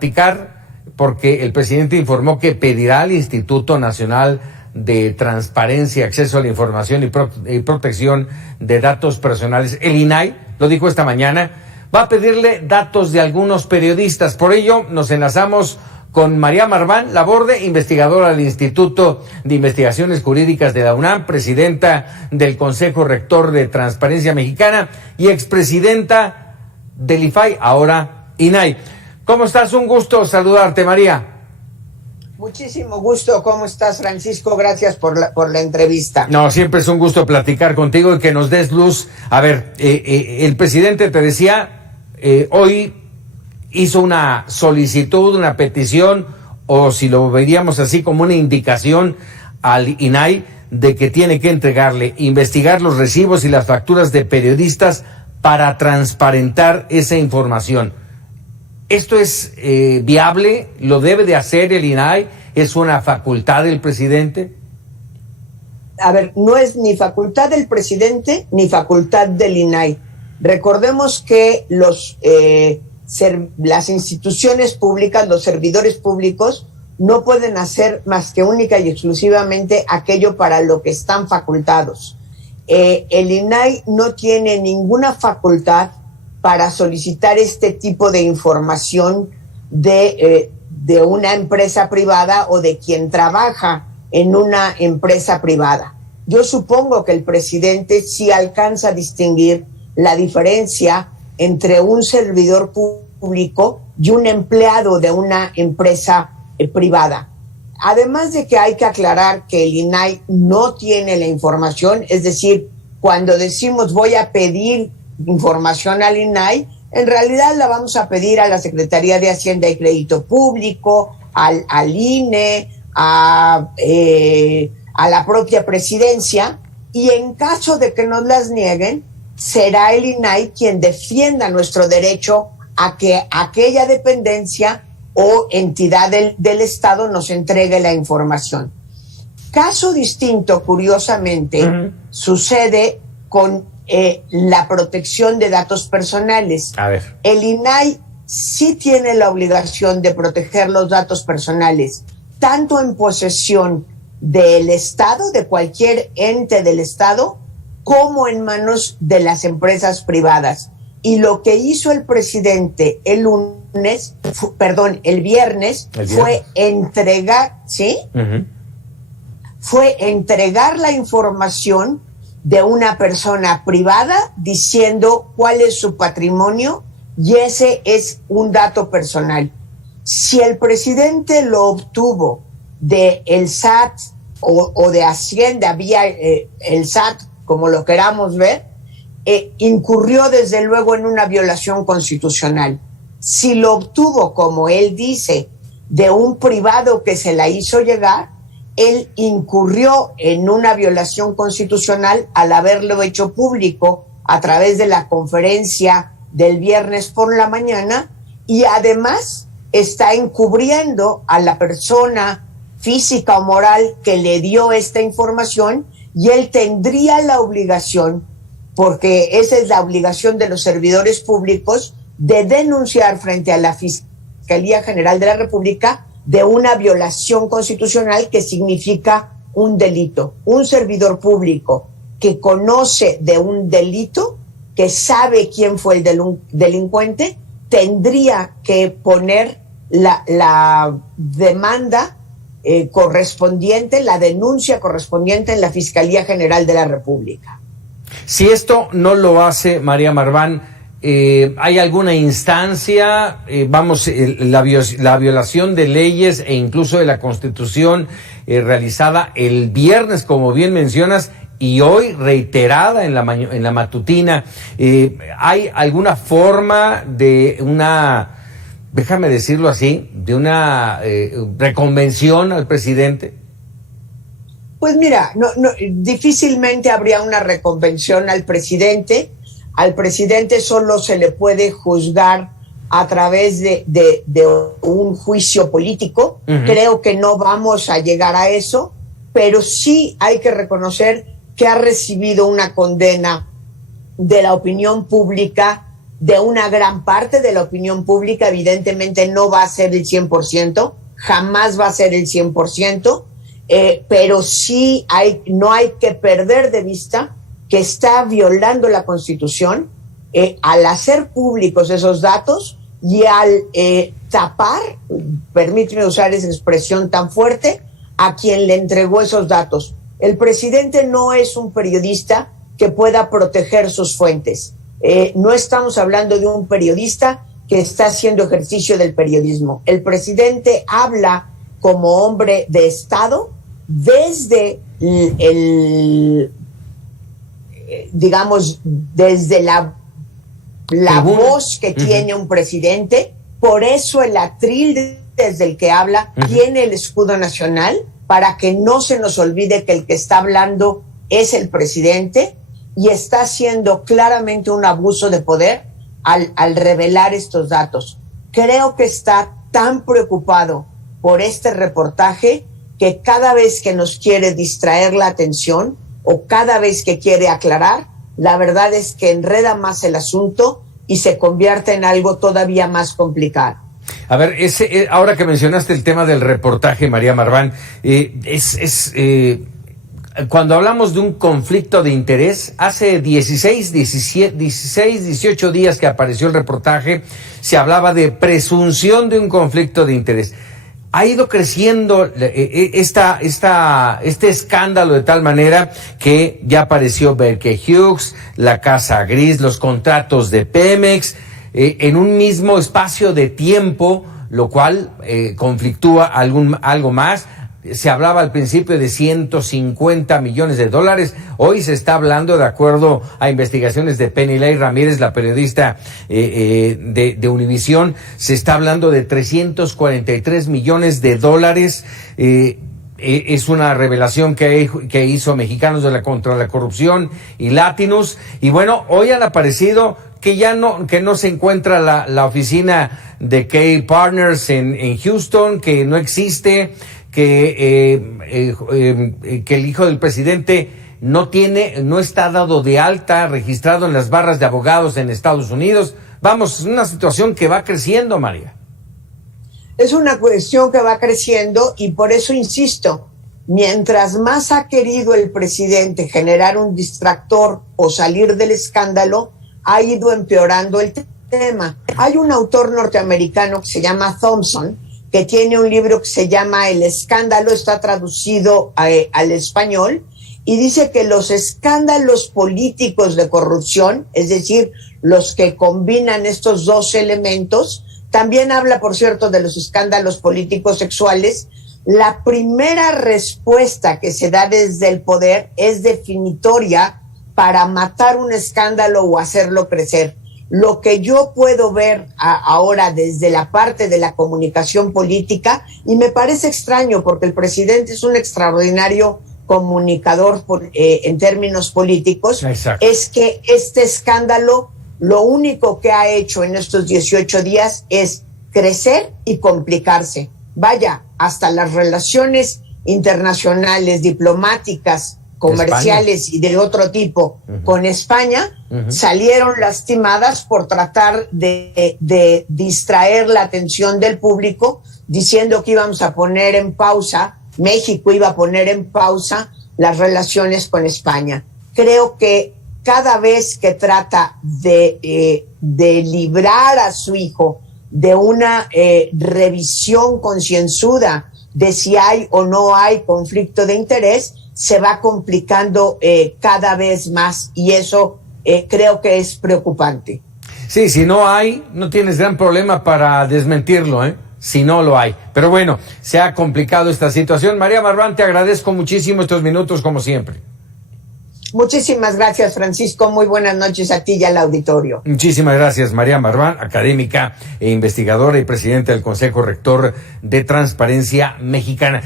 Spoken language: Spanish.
platicar porque el presidente informó que pedirá al Instituto Nacional de Transparencia, Acceso a la Información y Protección de Datos Personales, el INAI, lo dijo esta mañana, va a pedirle datos de algunos periodistas. Por ello, nos enlazamos con María Marván Laborde, investigadora del Instituto de Investigaciones Jurídicas de la UNAM, presidenta del Consejo Rector de Transparencia Mexicana y expresidenta del IFAI, ahora INAI. ¿Cómo estás? Un gusto saludarte, María. Muchísimo gusto. ¿Cómo estás, Francisco? Gracias por la entrevista. No, siempre es un gusto platicar contigo y que nos des luz. A ver, el presidente, te decía, hoy hizo una solicitud, una petición, o si lo veríamos así como una indicación al INAI de que tiene que investigar los recibos y las facturas de periodistas para transparentar esa información. ¿Esto es viable? ¿Lo debe de hacer el INAI? ¿Es una facultad del presidente? A ver, no es ni facultad del presidente ni facultad del INAI. Recordemos que las instituciones públicas, los servidores públicos, no pueden hacer más que única y exclusivamente aquello para lo que están facultados. El INAI no tiene ninguna facultad para solicitar este tipo de información de una empresa privada o de quien trabaja en una empresa privada. Yo supongo que el presidente sí alcanza a distinguir la diferencia entre un servidor público y un empleado de una empresa privada. Además de que hay que aclarar que el INAI no tiene la información, es decir, cuando decimos voy a pedir información al INAI, en realidad la vamos a pedir a la Secretaría de Hacienda y Crédito Público, al INE, a la propia presidencia, y en caso de que nos las nieguen, será el INAI quien defienda nuestro derecho a que aquella dependencia o entidad del Estado nos entregue la información. Caso distinto, curiosamente, sucede con la protección de datos personales. A ver. El INAI sí tiene la obligación de proteger los datos personales, tanto en posesión del Estado, de cualquier ente del Estado, como en manos de las empresas privadas. Y lo que hizo el presidente el viernes fue entregar, ¿sí? Fue entregar la información de una persona privada diciendo cuál es su patrimonio, y ese es un dato personal. Si el presidente lo obtuvo de el SAT o de Hacienda vía el SAT, como lo queramos ver, incurrió desde luego en una violación constitucional. Si lo obtuvo, como él dice, de un privado que se la hizo llegar, él incurrió en una violación constitucional al haberlo hecho público a través de la conferencia del viernes por la mañana, y además está encubriendo a la persona física o moral que le dio esta información, y él tendría la obligación, porque esa es la obligación de los servidores públicos, de denunciar frente a la Fiscalía General de la República de una violación constitucional que significa un delito. Un servidor público que conoce de un delito, que sabe quién fue el delincuente, tendría que poner la demanda correspondiente, la denuncia correspondiente en la Fiscalía General de la República. Si esto no lo hace María Marván, ¿hay alguna instancia, la violación de leyes e incluso de la Constitución realizada el viernes, como bien mencionas, y hoy reiterada en la matutina? ¿Hay alguna forma de una, déjame decirlo así, de una reconvención al presidente? Pues mira, difícilmente habría una reconvención al presidente. Al presidente solo se le puede juzgar a través de un juicio político. Creo que no vamos a llegar a eso, pero sí hay que reconocer que ha recibido una condena de la opinión pública de una gran parte de la opinión pública. Evidentemente no va a ser el 100%, jamás va a ser el 100%, pero sí no hay que perder de vista que está violando la Constitución al hacer públicos esos datos y al tapar, permíteme usar esa expresión tan fuerte, a quien le entregó esos datos. El presidente no es un periodista que pueda proteger sus fuentes. No estamos hablando de un periodista que está haciendo ejercicio del periodismo. El presidente habla como hombre de Estado desde desde la voz que tiene un presidente. Por eso el atril desde el que habla tiene el escudo nacional, para que no se nos olvide que el que está hablando es el presidente, y está haciendo claramente un abuso de poder al revelar estos datos. Creo que está tan preocupado por este reportaje que cada vez que nos quiere distraer la atención o cada vez que quiere aclarar, la verdad es que enreda más el asunto y se convierte en algo todavía más complicado. A ver, ahora que mencionaste el tema del reportaje, María Marván, cuando hablamos de un conflicto de interés, hace 18 días que apareció el reportaje, se hablaba de presunción de un conflicto de interés. Ha ido creciendo este escándalo de tal manera que ya apareció Baker Hughes, la Casa Gris, los contratos de Pemex, en un mismo espacio de tiempo, lo cual conflictúa algo más. Se hablaba al principio de 150 millones de dólares. Hoy se está hablando, de acuerdo a investigaciones de Penilei Ramírez, la periodista de Univisión, se está hablando de 343 millones de dólares. Es una revelación que hizo Mexicanos contra la Corrupción y Latinos. Y bueno, hoy han aparecido que no se encuentra la oficina de Key Partners en Houston, que no existe, que el hijo del presidente no está dado de alta, registrado en las barras de abogados en Estados Unidos. Vamos, es una situación que va creciendo, María. Es una cuestión que va creciendo, y por eso insisto, mientras más ha querido el presidente generar un distractor o salir del escándalo, ha ido empeorando el tema. Hay un autor norteamericano que se llama Thompson, que tiene un libro que se llama El escándalo, está traducido al español, y dice que los escándalos políticos de corrupción, es decir, los que combinan estos dos elementos, también habla, por cierto, de los escándalos políticos sexuales. La primera respuesta que se da desde el poder es definitoria para matar un escándalo o hacerlo crecer. Lo que yo puedo ver ahora desde la parte de la comunicación política, y me parece extraño porque el presidente es un extraordinario comunicador en términos políticos, exacto, es que este escándalo lo único que ha hecho en estos 18 días es crecer y complicarse. Vaya, hasta las relaciones internacionales, diplomáticas, comerciales España y de otro tipo con España salieron lastimadas por tratar de distraer la atención del público, diciendo que íbamos a poner en pausa, México iba a poner en pausa las relaciones con España. Creo que cada vez que trata de librar a su hijo de una revisión concienzuda de si hay o no hay conflicto de interés, se va complicando cada vez más, y eso creo que es preocupante. Sí, si no hay, no tienes gran problema para desmentirlo, si no lo hay. Pero bueno, se ha complicado esta situación. María Marván, te agradezco muchísimo estos minutos, como siempre. Muchísimas gracias, Francisco. Muy buenas noches a ti y al auditorio. Muchísimas gracias, María Marván, académica e investigadora y presidenta del Consejo Rector de Transparencia Mexicana.